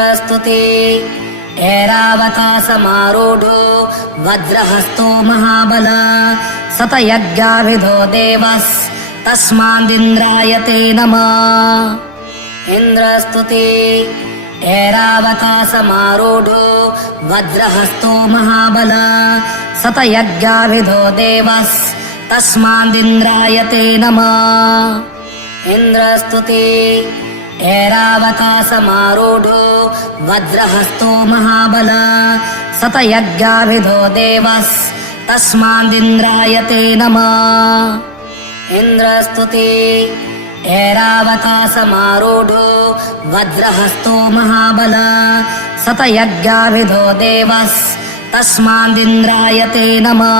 इन्द्रस्तुते ऐरावतासमारूढो वज्रहस्तो महाबल शतयज्ञाविधो देवस्तस्मादिन्द्राय ते नमः। इन्द्रस्तुते ऐरावतासमारूढो वज्रहस्तो महाबल शतयज्ञाविधो देवस्तस्मादिन्द्राय ते नमः। इन्द्रस्तुते ऐरावतासमारूढो वज्रहस्तो महाबल शतयज्ञाविधो देवस्तस्मादिन्द्राय ते नमः। इन्द्रस्तुते ऐरावतासमारूढो वज्रहस्तो महाबल शतयज्ञाविधो देवस्तस्मादिन्द्राय ते नमः।